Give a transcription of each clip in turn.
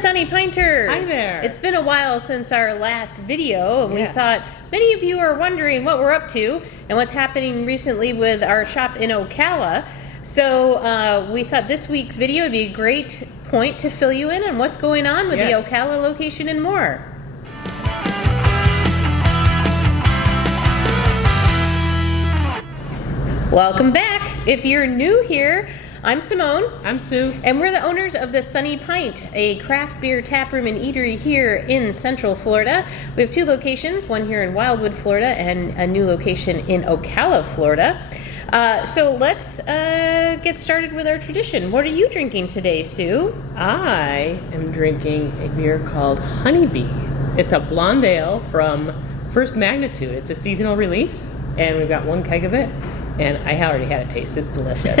Sunny Pinters. Hi there. It's been a while since our last video, and we Yeah. thought many of you are wondering what we're up to and what's happening recently with our shop in Ocala. So we thought this week's video would be a great point to fill you in on what's going on with Yes. the Ocala location and more. Welcome back. If you're new here, I'm Simone. I'm Sue. And we're the owners of the Sunny Pint, a craft beer tap room and eatery here in Central Florida. We have two locations, one here in Wildwood, Florida, and a new location in Ocala, Florida. So let's get started with our tradition. What are you drinking today, Sue? I am drinking a beer called Honeybee. It's a blonde ale from First Magnitude. It's a seasonal release, and we've got one keg of it. And I already had a taste. It's delicious.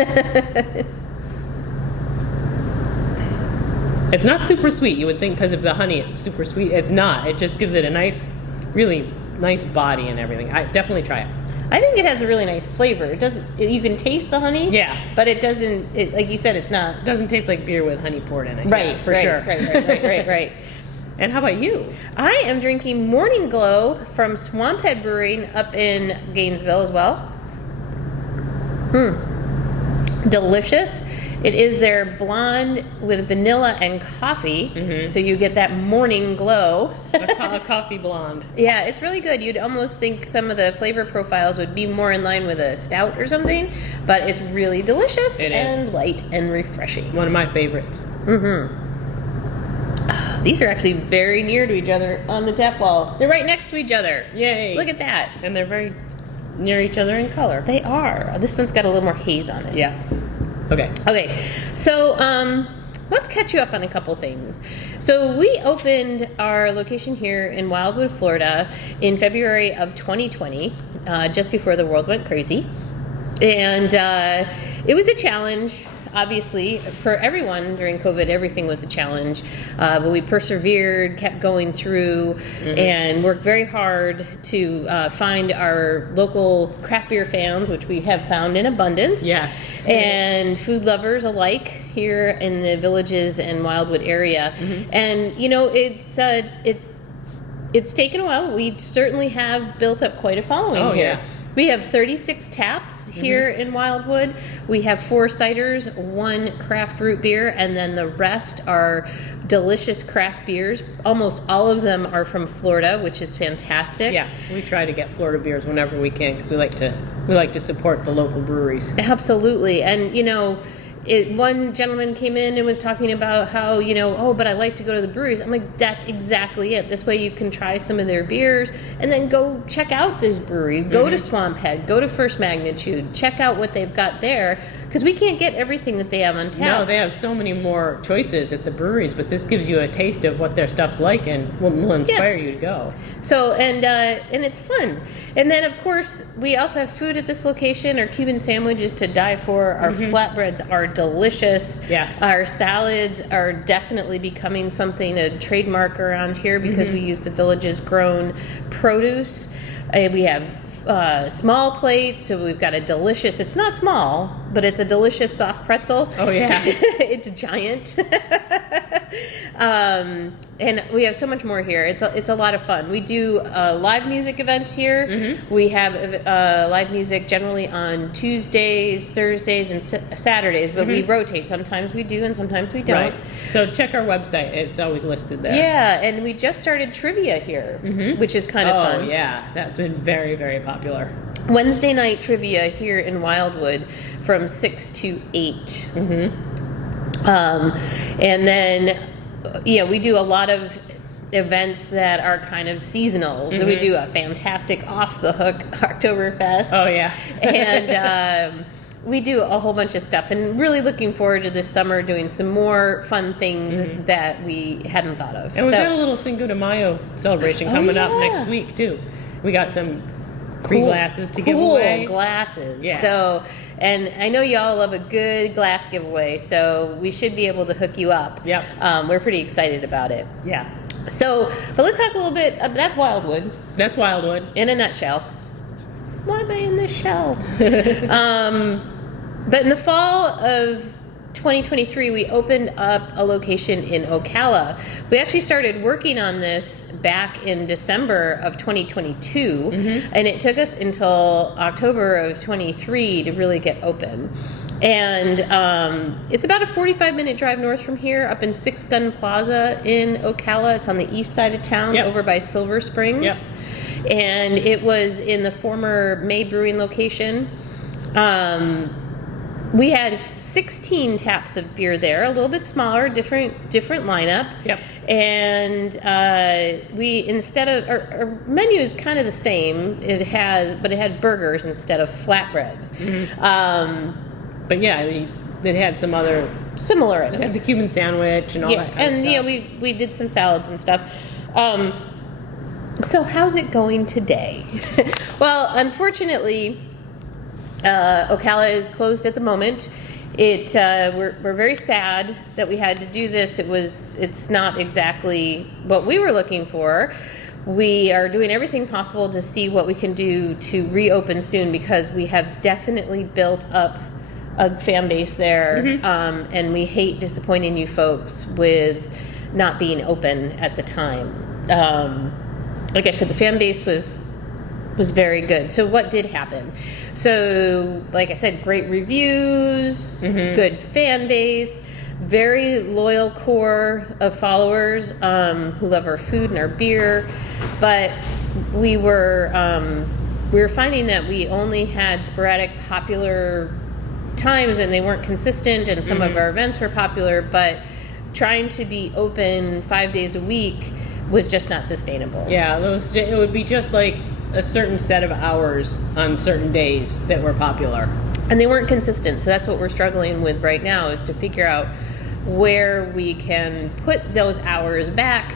It's not super sweet. You would think because of the honey it's super sweet. It's not. It just gives it a nice, really nice body and everything. I definitely try it. I think it has a really nice flavor. It doesn't. You can taste the honey. Yeah. But it doesn't. Like you said, it's not. It doesn't taste like beer with honey poured in it. Right. Yeah, for right, sure. Right. And how about you? I am drinking Morning Glow from Swamphead Brewing up in Gainesville as well. Delicious. It is their blonde with vanilla and coffee, so you get that morning glow. A coffee blonde. Yeah, it's really good. You'd almost think some of the flavor profiles would be more in line with a stout or something, but it's really delicious and light and refreshing. One of my favorites. These are actually very near to each other on the tap wall. They're right next to each other. Yay. Look at that. And they're very near each other in color. They are. This one's got a little more haze on it. Yeah. Okay. So let's catch you up on a couple things. So we opened our location here in Wildwood, Florida in February of 2020, just before the world went crazy. And it was a challenge. Obviously, for everyone during COVID, everything was a challenge. But we persevered, kept going through, and worked very hard to find our local craft beer fans, which we have found in abundance. Yes. And food lovers alike here in the Villages and Wildwood area. And, you know, it's taken a while. We certainly have built up quite a following here. Yeah. We have 36 taps here in Wildwood. We have 4 ciders, 1 craft root beer, and then the rest are delicious craft beers. Almost all of them are from Florida, which is fantastic. Yeah, we try to get Florida beers whenever we can because we like to support the local breweries. Absolutely. And, you know, one gentleman came in and was talking about how, you know, but I like to go to the breweries. I'm like, that's exactly it. This way you can try some of their beers and then go check out these breweries. Go to Swamphead, go to First Magnitude, check out what they've got there, because we can't get everything that they have on tap. No, they have so many more choices at the breweries, but this gives you a taste of what their stuff's like and will inspire you to go. So, and it's fun. And then, of course, we also have food at this location. Our Cuban sandwiches to die for. Our flatbreads are delicious. Yes. Our salads are definitely becoming something, a trademark around here, because we use the Villages grown produce. We have small plates, so we've got a delicious, it's not small, but it's a delicious soft pretzel. Oh, yeah. It's giant. And we have so much more here. It's a lot of fun. We do live music events here. We have live music generally on Tuesdays, Thursdays, and Saturdays, but we rotate. Sometimes we do and sometimes we don't. Right. So check our website. It's always listed there. Yeah, and we just started trivia here, which is kind of fun. Oh, yeah. That's been very, very popular. Wednesday night trivia here in Wildwood from 6 to 8. And then, we do a lot of events that are kind of seasonal. So we do a fantastic Off the Hook Oktoberfest. Oh, yeah. And we do a whole bunch of stuff. And really looking forward to this summer doing some more fun things that we hadn't thought of. And we've got a little Cinco de Mayo celebration coming up next week, too. We got some free glasses to give away. Cool glasses. Yeah. So, and I know y'all love a good glass giveaway, so we should be able to hook you up. Yep. We're pretty excited about it. Yeah. So, but let's talk a little bit. That's Wildwood. That's Wildwood. In a nutshell. Why am I in this shell? But in the fall of 2023, we opened up a location in Ocala. We actually started working on this back in December of 2022, and it took us until October of 23 to really get open. And it's about a 45-minute drive north from here, up in Six Gun Plaza in Ocala. It's on the east side of town, over by Silver Springs. Yep. And it was in the former May Brewing location. We had 16 taps of beer there, a little bit smaller, different lineup. Yep. And we, instead of, our menu is kind of the same. But it had burgers instead of flatbreads. But yeah, it had some other similar items. It had the Cuban sandwich and all that kind of stuff. And we did some salads and stuff. So how's it going today? Well, unfortunately, Ocala is closed at the moment. We're very sad that we had to do this. It's not exactly what we were looking for. We are doing everything possible to see what we can do to reopen soon, because we have definitely built up a fan base there, and we hate disappointing you folks with not being open at the time. Like I said, the fan base was very good. So what did happen? So, like I said, great reviews, good fan base, very loyal core of followers who love our food and our beer. But we were finding that we only had sporadic popular times, and they weren't consistent, and some of our events were popular, but trying to be open 5 days a week was just not sustainable. Yeah, it would be just like a certain set of hours on certain days that were popular. And they weren't consistent, so that's what we're struggling with right now, is to figure out where we can put those hours back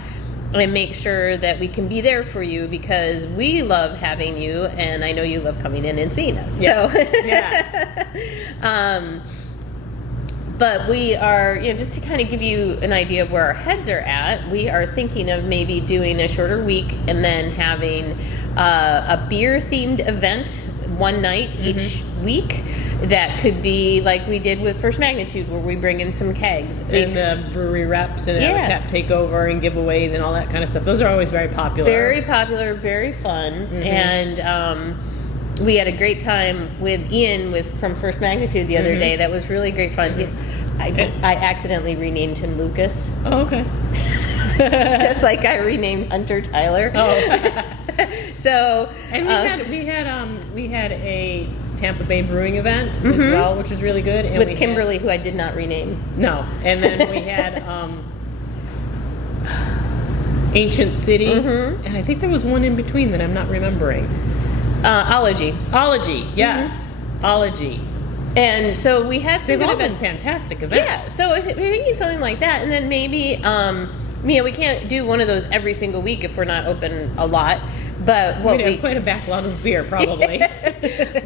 and make sure that we can be there for you, because we love having you, and I know you love coming in and seeing us. Yes. So. Yes. But we are, just to kind of give you an idea of where our heads are at, we are thinking of maybe doing a shorter week and then having a beer-themed event one night each week. That could be like we did with First Magnitude, where we bring in some kegs. And the brewery reps and have a tap takeover and giveaways and all that kind of stuff. Those are always very popular. Very popular, very fun. And we had a great time with Ian from First Magnitude the other day. That was really great fun. I accidentally renamed him Lucas. Oh, okay. Just like I renamed Hunter Tyler. Oh. So and we had a Tampa Bay brewing event as well, which was really good. And with Kimberly, who I did not rename. No, and then we had Ancient City, and I think there was one in between that I'm not remembering. Ology, yes, Ology. And so we had some They've all events. been fantastic events. Yeah, so if we're thinking something like that, and then maybe, we can't do one of those every single week if we're not open a lot. But we'd have quite a backlog of beer, probably.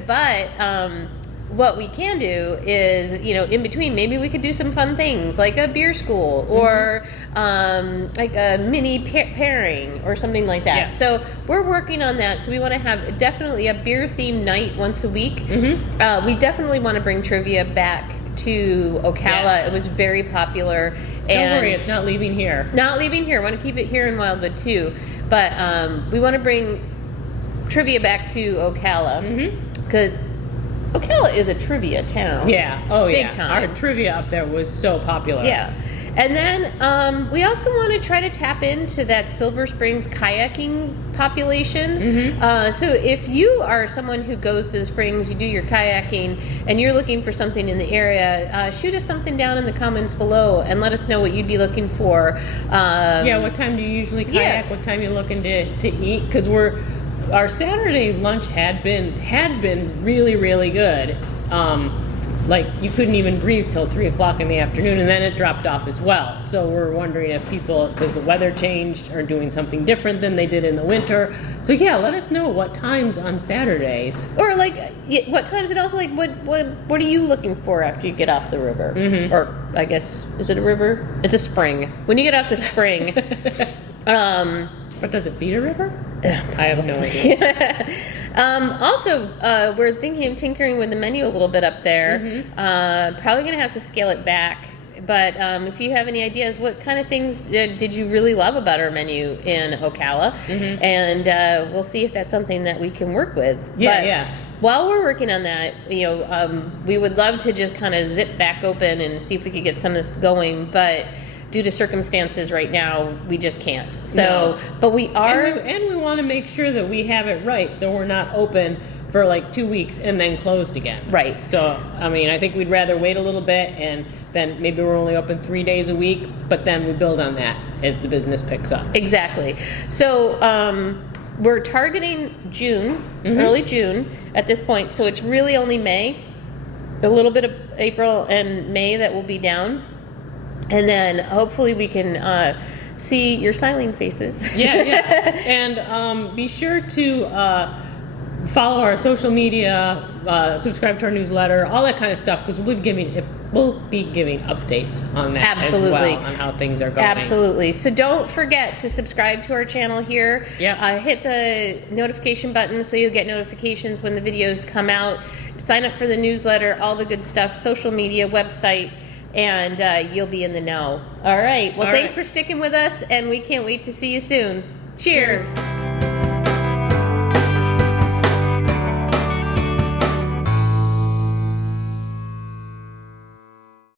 But what we can do is, in between, maybe we could do some fun things like a beer school or like a mini pairing or something like that. Yeah. So we're working on that. So we want to have definitely a beer-themed night once a week. We definitely want to bring trivia back to Ocala. Yes. It was very popular. Don't worry, it's not leaving here. Not leaving here. I want to keep it here in Wildwood too. But we want to bring trivia back to Ocala because Ocala is a trivia town. Yeah. Oh, Big yeah. time. Our trivia up there was so popular. Yeah. And then we also want to try to tap into that Silver Springs kayaking population. So if you are someone who goes to the Springs, you do your kayaking, and you're looking for something in the area, shoot us something down in the comments below and let us know what you'd be looking for. What time do you usually kayak? Yeah. What time you looking to eat? Because our Saturday lunch had been really, really good. Like you couldn't even breathe till 3 o'clock in the afternoon, and then it dropped off as well. So we're wondering if people, because the weather changed, are doing something different than they did in the winter. So yeah, let us know what times on Saturdays, or like what times, and also like what are you looking for after you get off the river? Or I guess, is it a river? It's a spring. When you get off the spring. But does it feed a river? I have no idea. Also, we're thinking of tinkering with the menu a little bit up there. Probably going to have to scale it back. But if you have any ideas, what kind of things did you really love about our menu in Ocala? And we'll see if that's something that we can work with. Yeah. While we're working on that, we would love to just kind of zip back open and see if we could get some of this going. But due to circumstances right now, we just can't. So, but we are, and we want to make sure that we have it right, so we're not open for like 2 weeks and then closed again. Right. So, I mean, I think we'd rather wait a little bit, and then maybe we're only open 3 days a week, but then we build on that as the business picks up. Exactly. So, we're targeting June, early June at this point. So it's really only May, a little bit of April and May that will be down. And then hopefully we can see your smiling faces. Yeah. And be sure to follow our social media, subscribe to our newsletter, all that kind of stuff, because we'll be giving updates on that as well, on how things are going. Absolutely. So don't forget to subscribe to our channel here. Yeah. Hit the notification button so you'll get notifications when the videos come out. Sign up for the newsletter, all the good stuff, social media, website, and you'll be in the know. All right. Well, thanks for sticking with us, and we can't wait to see you soon. Cheers.